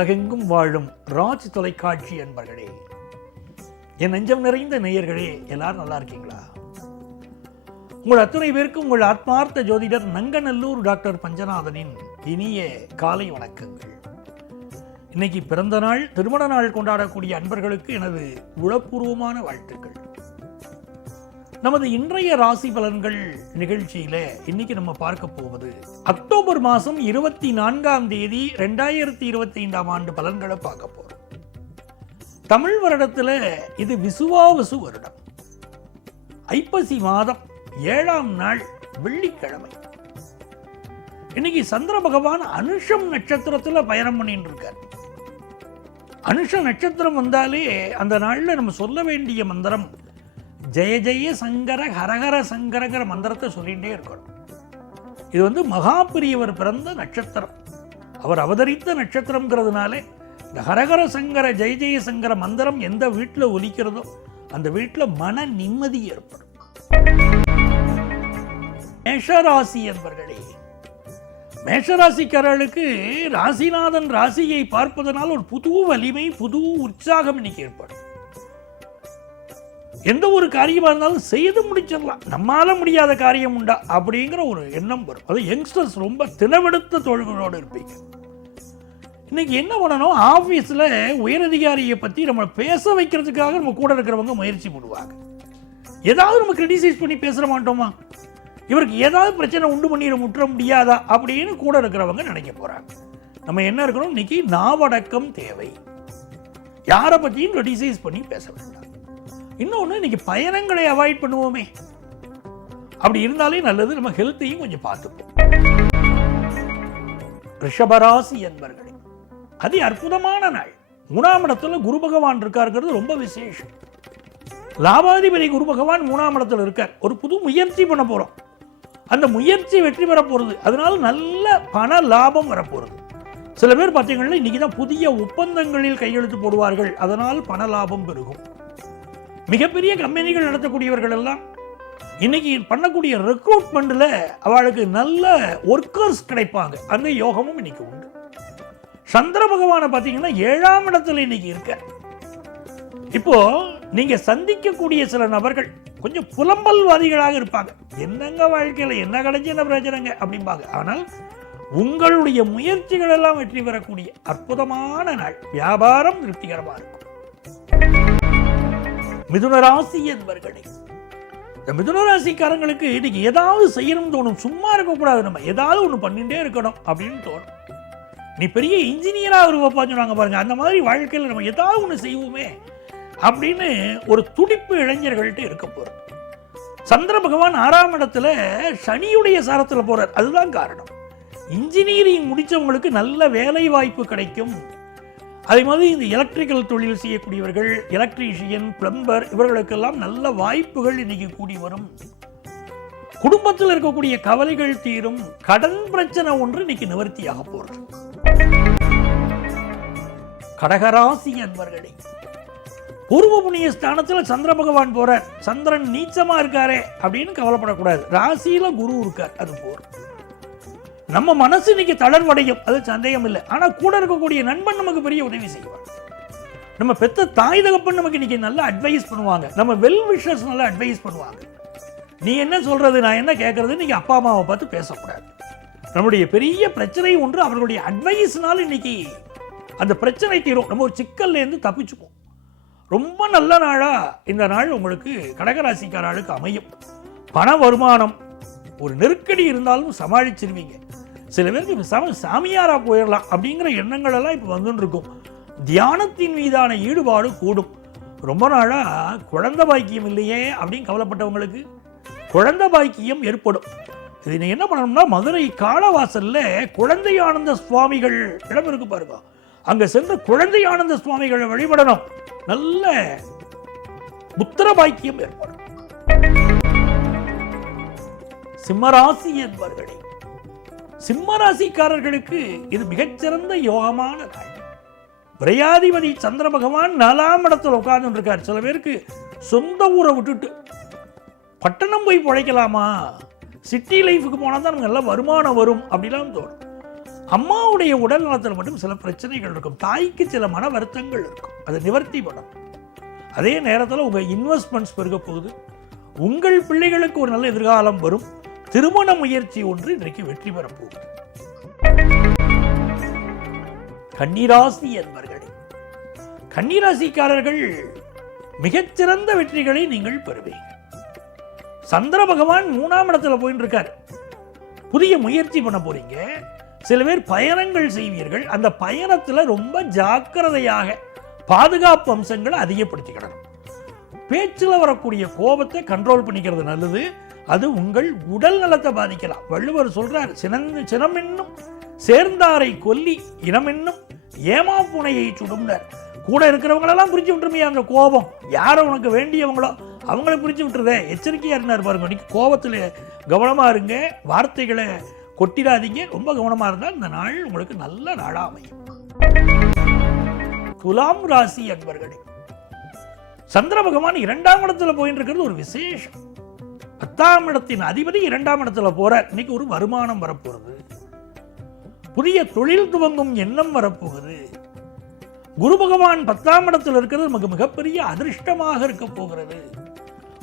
உலகெங்கும் வாழும் ராஜ் தொலைக்காட்சி என்பர்களே என் நெஞ்சம் நிறைந்த நேயர்களே எல்லாரும் நல்லா இருக்கீங்களா உங்கள் அத்துணை பேருக்கும் உங்கள் ஆத்மார்த்த ஜோதிடர் நங்கநல்லூர் டாக்டர் பஞ்சநாதனின் இனிய காலை வணக்கங்கள் இன்னைக்கு பிறந்த நாள் திருமண நாள் கொண்டாடக்கூடிய அன்பர்களுக்கு எனது உளப்பூர்வமான வாழ்த்துக்கள் நமது இன்றைய ராசி பலன்கள் நிகழ்ச்சியில இன்னைக்கு நம்ம பார்க்க போவது அக்டோபர் மாசம் இருபத்தி நான்காம் தேதி ரெண்டாயிரத்தி இருபத்தி ஐந்தாம் ஆண்டு பலன்களை பார்க்க போறோம் தமிழ் வருடத்துல இது விசுவாவசு வருடம் ஐப்பசி மாதம் ஏழாம் நாள் வெள்ளிக்கிழமை இன்னைக்கு சந்திர பகவான் அனுஷம் நட்சத்திரத்துல பயணம் பண்ணிட்டு இருக்கார் அனுஷ நட்சத்திரம் வந்தாலே அந்த நாளில் நம்ம சொல்ல வேண்டிய மந்திரம் ஜெய ஜெய சங்கர ஹரஹர சங்கரங்கிற மந்திரத்தை சொல்லிகிட்டே இருக்கணும் இது வந்து மகாபிரியவர் பிறந்த நட்சத்திரம் அவர் அவதரித்த நட்சத்திரங்கிறதுனாலே இந்த ஹரஹர சங்கர ஜெய ஜெய சங்கர மந்திரம் எந்த வீட்டில் ஒலிக்கிறதோ அந்த வீட்டில் மன நிம்மதி ஏற்படும் மேஷராசி என்பர்களே மேஷராசிக்காரர்களுக்கு ராசிநாதன் ராசியை பார்ப்பதனால் ஒரு புது வலிமை புது உற்சாகம் இன்னைக்கு ஏற்படும் எந்த ஒரு காரியமாக இருந்தாலும் செய்து முடிச்சிடலாம் நம்மால் முடியாத காரியம் உண்டா அப்படிங்கிற ஒரு எண்ணம் வரும் அது யங்ஸ்டர்ஸ் ரொம்ப தினவெடுத்த தொழில்களோடு இருப்பீங்க இன்றைக்கி என்ன பண்ணணும் ஆஃபீஸில் உயரதிகாரியை பற்றி நம்ம பேச வைக்கிறதுக்காக நம்ம கூட இருக்கிறவங்க முயற்சி பண்ணுவாங்க ஏதாவது நம்ம கிரிட்டிசைஸ் பண்ணி பேசுகிற மாட்டோமா இவருக்கு ஏதாவது பிரச்சனை உண்டு பண்ணிட முற்ற முடியாதா அப்படின்னு கூட இருக்கிறவங்க நினைக்க போகிறாங்க நம்ம என்ன இருக்கணும் இன்றைக்கி நாவடக்கம் தேவை யாரை பற்றியும் கிரிட்டிசைஸ் பண்ணி பேச வேண்டாம் இன்னொன்று இன்னைக்கு பயணங்களை அவாய்ட் பண்ணுவோமே அப்படி இருந்தாலே நல்லது நம்ம ஹெல்த்தையும் கொஞ்சம் பார்த்துப்போம் ரிஷபராசி என்பர்களே அதி அற்புதமான நாள் மூணாம் குரு பகவான் இருக்காருங்கிறது ரொம்ப விசேஷம் லாபாதிபதி குரு பகவான் மூணாம் இடத்துல இருக்கார் ஒரு புது முயற்சி பண்ண போகிறோம் அந்த முயற்சி வெற்றி பெற போகிறது அதனால நல்ல பண லாபம் வரப்போகிறது சில பேர் பார்த்தீங்கன்னா இன்னைக்கு தான் புதிய ஒப்பந்தங்களில் கையெழுத்து போடுவார்கள் அதனால் பண லாபம் பெருகும் மிகப்பெரிய கம்பெனிகள் நடத்தக்கூடியவர்கள் எல்லாம் இன்னைக்கு பண்ணக்கூடிய ரெக்ரூட்மெண்ட்ல அவளுக்கு நல்ல ஒர்க்கர்ஸ் கிடைப்பாங்க அந்த யோகமும் இன்னைக்கு உண்டு சந்திர பகவானை பார்த்தீங்கன்னா ஏழாம் இடத்துல இன்னைக்கு இருக்க இப்போ நீங்க சந்திக்கக்கூடிய சில நபர்கள் கொஞ்சம் புலம்பல்வாதிகளாக இருப்பாங்க என்னங்க வாழ்க்கையில் என்ன கிடைச்சி என்ன பிரச்சனைங்க அப்படிம்பாங்க ஆனால் உங்களுடைய முயற்சிகள் எல்லாம் வெற்றி பெறக்கூடிய அற்புதமான நாள் வியாபாரம் திருப்திகரமாக இருக்கும் மிதுன ராசி என்பர்களே இந்த மிதுன ராசிக்காரங்களுக்கு இன்னைக்கு ஏதாவது செய்யணும்னு தோணும் சும்மா இருக்கக்கூடாது நம்ம ஏதாவது ஒன்று பண்ணிகிட்டே இருக்கணும் அப்படின்னு தோணும் நீ பெரிய இன்ஜினியராக வருவப்பான்னு சொன்னாங்க பாருங்க அந்த மாதிரி வாழ்க்கையில் நம்ம ஏதாவது ஒன்று செய்வோமே அப்படின்னு ஒரு துடிப்பு இளைஞர்கள்ட்ட இருக்க போகிறோம் சந்திர பகவான் ஆறாம் இடத்துல சனியுடைய சாரத்தில் போகிறார் அதுதான் காரணம் இன்ஜினியரிங் முடித்தவங்களுக்கு நல்ல வேலை வாய்ப்பு கிடைக்கும் அதே மாதிரி இந்த எலக்ட்ரிக்கல் தொழில் செய்யக்கூடியவர்கள் எலக்ட்ரீஷியன் பிளம்பர் இவர்களுக்கெல்லாம் நல்ல வாய்ப்புகள் இன்னைக்கு கூடி வரும் குடும்பத்தில் இருக்கக்கூடிய கவலைகள் தீரும் கடன் பிரச்சனை ஒன்று இன்னைக்கு நிவர்த்தியாக போகிறது கடகராசி அன்பர்களே பூர்வ புண்ணிய ஸ்தானத்தில் சந்திர பகவான் போகிறார் சந்திரன் நீச்சமாக இருக்காரே அப்படின்னு கவலைப்படக்கூடாது ராசியில் குரு இருக்கார் அது போகிறது நம்ம மனசு இன்னைக்கு தளர்வடையும் அது சந்தேகம் இல்லை ஆனால் கூட இருக்கக்கூடிய நண்பன் நமக்கு பெரிய உதவி செய்வார் நம்ம பெத்த தாய் தகப்பன் நமக்கு இன்னைக்கு நல்லா அட்வைஸ் பண்ணுவாங்க நம்ம வெல் விஷர்ஸ் நல்லா அட்வைஸ் பண்ணுவாங்க நீ என்ன சொல்றது நான் என்ன கேட்கறது நீங்க அப்பா அம்மாவை பார்த்து பேசக்கூடாது நம்முடைய பெரிய பிரச்சனை ஒன்று அவர்களுடைய அட்வைஸ்னால இன்னைக்கு அந்த பிரச்சனை தீரும் நம்ம ஒரு சிக்கல்லேருந்து தப்பிச்சுப்போம் ரொம்ப நல்ல நாளாக இந்த நாள் உங்களுக்கு கடகராசிக்கார ஆளுக்கு அமையும் பண வருமானம் ஒரு நெருக்கடி இருந்தாலும் சமாளிச்சிருவீங்க சில பேருக்கு சம சாமியாராக போயிடலாம் அப்படிங்கிற எண்ணங்கள் எல்லாம் இப்போ வந்துட்டு இருக்கும் தியானத்தின் மீதான ஈடுபாடு கூடும் ரொம்ப நாளாக குழந்த பாக்கியம் இல்லையே அப்படின்னு கவலைப்பட்டவங்களுக்கு குழந்த பாக்கியம் ஏற்படும் இது நீங்கள் என்ன பண்ணணும்னா மதுரை காலவாசலில் ஆனந்த சுவாமிகள் இடம் இருக்கு பாருங்க அங்கே சென்று ஆனந்த சுவாமிகளை வழிபடணும் நல்ல புத்திர பாக்கியம் ஏற்படும் சிம்மராசி என்பார்களே சிம்மராசிக்காரர்களுக்கு இது மிகச்சிறந்த யோகமான காரியம் பிரயாதிபதி சந்திர பகவான் நாலாம் இடத்துல உட்கார்ந்துருக்கார் இருக்கார் சில பேருக்கு சொந்த ஊரை விட்டுட்டு பட்டணம் போய் பிழைக்கலாமா சிட்டி லைஃபுக்கு போனால் தான் நல்ல வருமானம் வரும் அப்படிலாம் தோணும் அம்மாவுடைய உடல் நலத்தில் மட்டும் சில பிரச்சனைகள் இருக்கும் தாய்க்கு சில மன வருத்தங்கள் இருக்கும் அதை நிவர்த்தி படம் அதே நேரத்தில் உங்கள் இன்வெஸ்ட்மெண்ட்ஸ் பெருக போகுது உங்கள் பிள்ளைகளுக்கு ஒரு நல்ல எதிர்காலம் வரும் திருமண முயற்சி ஒன்று இன்றைக்கு வெற்றி பெறப்போகுது கன்னிராசி என்பர்களே கன்னிராசிக்காரர்கள் மிகச்சிறந்த வெற்றிகளை நீங்கள் பெறுவீங்க சந்திர பகவான் மூணாம் இடத்துல போயிட்டு இருக்கார் புதிய முயற்சி பண்ண போறீங்க சில பேர் பயணங்கள் செய்வீர்கள் அந்த பயணத்தில் ரொம்ப ஜாக்கிரதையாக பாதுகாப்பு அம்சங்களை அதிகப்படுத்திக்கிடணும் பேச்சில் வரக்கூடிய கோபத்தை கண்ட்ரோல் பண்ணிக்கிறது நல்லது அது உங்கள் உடல் நலத்தை பாதிக்கலாம் வள்ளுவர் சொல்கிறார் சினந்து சினமென்னும் சேர்ந்தாரை கொல்லி இனமென்னும் ஏமா பூனையை சுடும்னர் கூட இருக்கிறவங்களெல்லாம் குறித்து விட்டுருமே அந்த கோபம் யாரை உனக்கு வேண்டியவங்களோ அவங்கள குறித்து விட்டுருதே எச்சரிக்கையாக இருந்தார் பாருங்க இன்றைக்கி கோபத்தில் கவனமாக இருங்க வார்த்தைகளை கொட்டிடாதீங்க ரொம்ப கவனமாக இருந்தால் இந்த நாள் உங்களுக்கு நல்ல நாளாக அமையும் துலாம் ராசி அன்பர்களே சந்திர பகவான் இரண்டாம் இடத்துல போயின்னு இருக்கிறது ஒரு விசேஷம் பத்தாம் இடத்தின் அதிபதி இரண்டாம் இடத்துல போற இன்னைக்கு ஒரு வருமானம் வரப்போகிறது புதிய தொழில் துவங்கும் எண்ணம் வரப்போகுது குரு பகவான் பத்தாம் இடத்தில் இருக்கிறது நமக்கு மிகப்பெரிய அதிர்ஷ்டமாக இருக்க போகிறது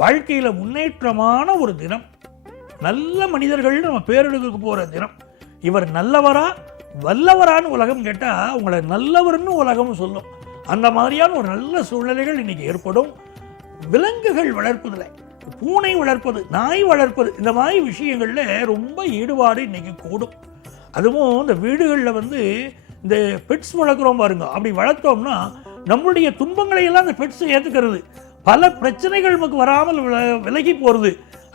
வாழ்க்கையில் முன்னேற்றமான ஒரு தினம் நல்ல மனிதர்கள் நம்ம பேரெடுக்க போகிற தினம் இவர் நல்லவரா வல்லவரான்னு உலகம் கேட்டால் உங்களை நல்லவர்னு உலகம் சொல்லும் அந்த மாதிரியான ஒரு நல்ல சூழ்நிலைகள் இன்னைக்கு ஏற்படும் விலங்குகள் வளர்ப்பதில்லை பூனை வளர்ப்பது நாய் வளர்ப்பது இந்த மாதிரி விஷயங்களில் ரொம்ப ஈடுபாடு இன்றைக்கி கூடும் அதுவும் இந்த வீடுகளில் வந்து இந்த பெட்ஸ் வளர்க்குறோம் பாருங்க அப்படி வளர்த்தோம்னா நம்மளுடைய துன்பங்களை எல்லாம் அந்த பெட்ஸ் ஏற்றுக்கிறது பல பிரச்சனைகள் நமக்கு வராமல் விலகி போகிறது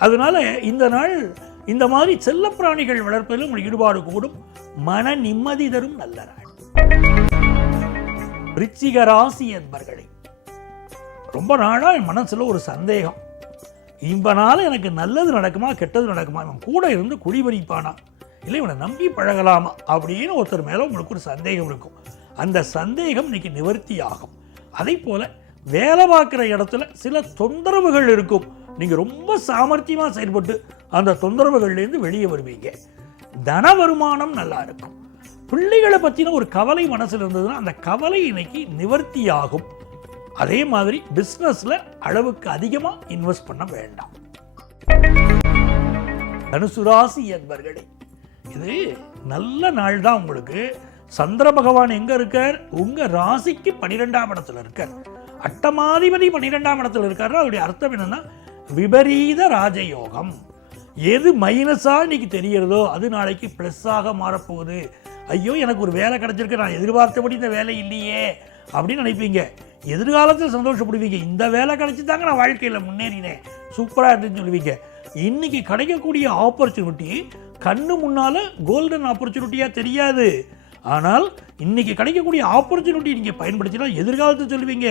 அதனால் இந்த நாள் இந்த மாதிரி செல்லப்பிராணிகள் வளர்ப்பதிலும் ஈடுபாடு கூடும் மன நிம்மதி தரும் நல்ல நாள் ரிச்சிகராசி என்பர்களை ரொம்ப நாளாக என் மனசில் ஒரு சந்தேகம் இவனால் எனக்கு நல்லது நடக்குமா கெட்டது நடக்குமா இவன் கூட இருந்து குடிபறிப்பானா இல்லை இவனை நம்பி பழகலாமா அப்படின்னு ஒருத்தர் மேலே உங்களுக்கு ஒரு சந்தேகம் இருக்கும் அந்த சந்தேகம் இன்னைக்கு நிவர்த்தி ஆகும் அதே போல் வேலை பார்க்குற இடத்துல சில தொந்தரவுகள் இருக்கும் நீங்கள் ரொம்ப சாமர்த்தியமாக செயல்பட்டு அந்த தொந்தரவுகள்லேருந்து வெளியே வருவீங்க தன வருமானம் நல்லா இருக்கும் பிள்ளைகளை பற்றின ஒரு கவலை மனசில் இருந்ததுன்னா அந்த கவலை இன்னைக்கு நிவர்த்தி ஆகும் அதே மாதிரி பிஸ்னஸில் அளவுக்கு அதிகமாக இன்வெஸ்ட் பண்ண வேண்டாம் தனுசு ராசி என்பர்களே இது நல்ல நாள் தான் உங்களுக்கு சந்திர பகவான் எங்கே இருக்கார் உங்கள் ராசிக்கு பன்னிரெண்டாம் இடத்துல இருக்கார் அட்டமாதிபதி பன்னிரெண்டாம் இடத்துல இருக்காருன்னா அவருடைய அர்த்தம் என்னென்னா விபரீத ராஜயோகம் எது மைனஸாக இன்றைக்கி தெரிகிறதோ அது நாளைக்கு ப்ளஸ்ஸாக மாறப்போகுது ஐயோ எனக்கு ஒரு வேலை கிடச்சிருக்கு நான் எதிர்பார்த்தபடி இந்த வேலை இல்லையே அப்படின்னு நினைப்பீங்க எதிர்காலத்தில் சந்தோஷப்படுவீங்க இந்த வேலை கிடச்சி தாங்க நான் வாழ்க்கையில் முன்னேறினேன் சூப்பராக இருந்துன்னு சொல்லுவீங்க இன்றைக்கி கிடைக்கக்கூடிய ஆப்பர்ச்சுனிட்டி கண்ணு முன்னால் கோல்டன் ஆப்பர்ச்சுனிட்டியாக தெரியாது ஆனால் இன்றைக்கி கிடைக்கக்கூடிய ஆப்பர்ச்சுனிட்டி நீங்கள் பயன்படுத்தினா எதிர்காலத்தில் சொல்லுவீங்க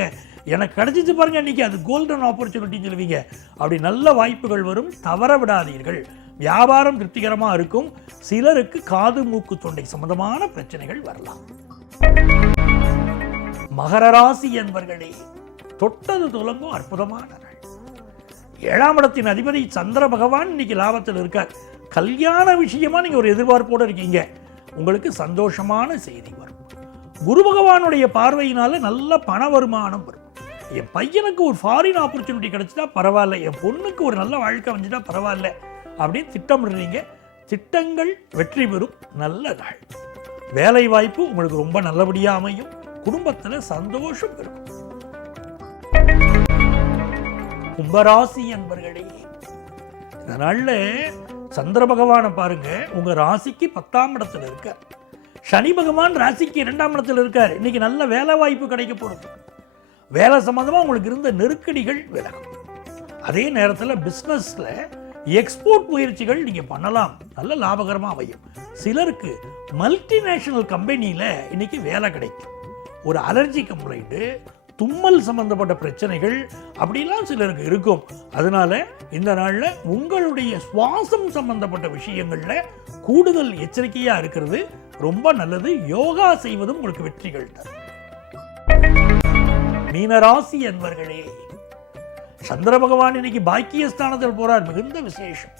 எனக்கு கிடைச்சிச்சு பாருங்கள் இன்றைக்கி அது கோல்டன் ஆப்பர்ச்சுனிட்டின்னு சொல்லுவீங்க அப்படி நல்ல வாய்ப்புகள் வரும் தவற விடாதீர்கள் வியாபாரம் திருப்திகரமாக இருக்கும் சிலருக்கு காது மூக்கு தொண்டை சம்மந்தமான பிரச்சனைகள் வரலாம் மகர ராசி என்பர்களே தொட்டது துலங்கும் அற்புதமான ஏழாம் இடத்தின் அதிபதி சந்திர பகவான் இன்னைக்கு லாபத்தில் இருக்கார் கல்யாண விஷயமா நீங்கள் ஒரு எதிர்பார்ப்போடு இருக்கீங்க உங்களுக்கு சந்தோஷமான செய்தி வரும் குரு பகவானுடைய பார்வையினால நல்ல பண வருமானம் வரும் என் பையனுக்கு ஒரு ஃபாரின் ஆப்பர்ச்சுனிட்டி கிடைச்சிட்டா பரவாயில்ல என் பொண்ணுக்கு ஒரு நல்ல வாழ்க்கை வந்துட்டா பரவாயில்ல அப்படின்னு திட்டமிடுறீங்க திட்டங்கள் வெற்றி பெறும் நல்ல நாள் வேலை வாய்ப்பு உங்களுக்கு ரொம்ப நல்லபடியாக அமையும் குடும்பத்துல சந்தோஷம் இருக்கும் கும்பராசி என்பர்களே இதனால சந்திர பகவானை பாருங்க உங்க ராசிக்கு பத்தாம் இடத்துல இருக்க சனி பகவான் ராசிக்கு இரண்டாம் இடத்துல இருக்கார் இன்னைக்கு நல்ல வேலை வாய்ப்பு கிடைக்க போகிறது வேலை சம்மந்தமாக உங்களுக்கு இருந்த நெருக்கடிகள் விலகும் அதே நேரத்தில் பிஸ்னஸில் எக்ஸ்போர்ட் முயற்சிகள் நீங்கள் பண்ணலாம் நல்ல லாபகரமாக அமையும் சிலருக்கு மல்டிநேஷனல் கம்பெனியில் இன்றைக்கி வேலை கிடைக்கும் ஒரு அலர்ஜி கம்ப்ளைண்ட்டு தும்மல் சம்பந்தப்பட்ட பிரச்சனைகள் அப்படிலாம் சிலருக்கு இருக்கும் அதனால இந்த நாளில் உங்களுடைய சுவாசம் சம்பந்தப்பட்ட விஷயங்களில் கூடுதல் எச்சரிக்கையாக இருக்கிறது ரொம்ப நல்லது யோகா செய்வதும் உங்களுக்கு வெற்றிகள் தரும் மீனராசி என்பர்களே சந்திர பகவான் இன்னைக்கு பாக்கியஸ்தானத்தில் போறார் மிகுந்த விசேஷம்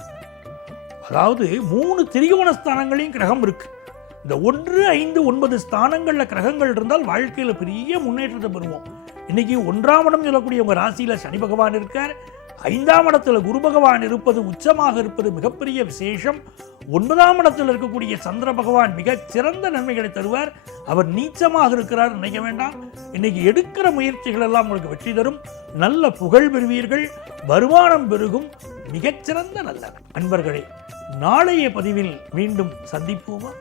அதாவது மூணு திரிகோண ஸ்தானங்களையும் கிரகம் இருக்கு இந்த ஒன்று ஐந்து ஒன்பது ஸ்தானங்களில் கிரகங்கள் இருந்தால் வாழ்க்கையில் பெரிய முன்னேற்றத்தை பெறுவோம் இன்னைக்கு ஒன்றாம் இடம் சொல்லக்கூடிய உங்கள் ராசியில் சனி பகவான் இருக்கார் ஐந்தாம் இடத்துல குரு பகவான் இருப்பது உச்சமாக இருப்பது மிகப்பெரிய விசேஷம் ஒன்பதாம் இடத்தில் இருக்கக்கூடிய சந்திர பகவான் மிக சிறந்த நன்மைகளை தருவார் அவர் நீச்சமாக இருக்கிறார் நினைக்க வேண்டாம் இன்னைக்கு எடுக்கிற முயற்சிகள் எல்லாம் உங்களுக்கு வெற்றி தரும் நல்ல புகழ் பெறுவீர்கள் வருமானம் பெருகும் மிகச்சிறந்த நல்ல அன்பர்களே நாளைய பதிவில் மீண்டும் சந்திப்போமா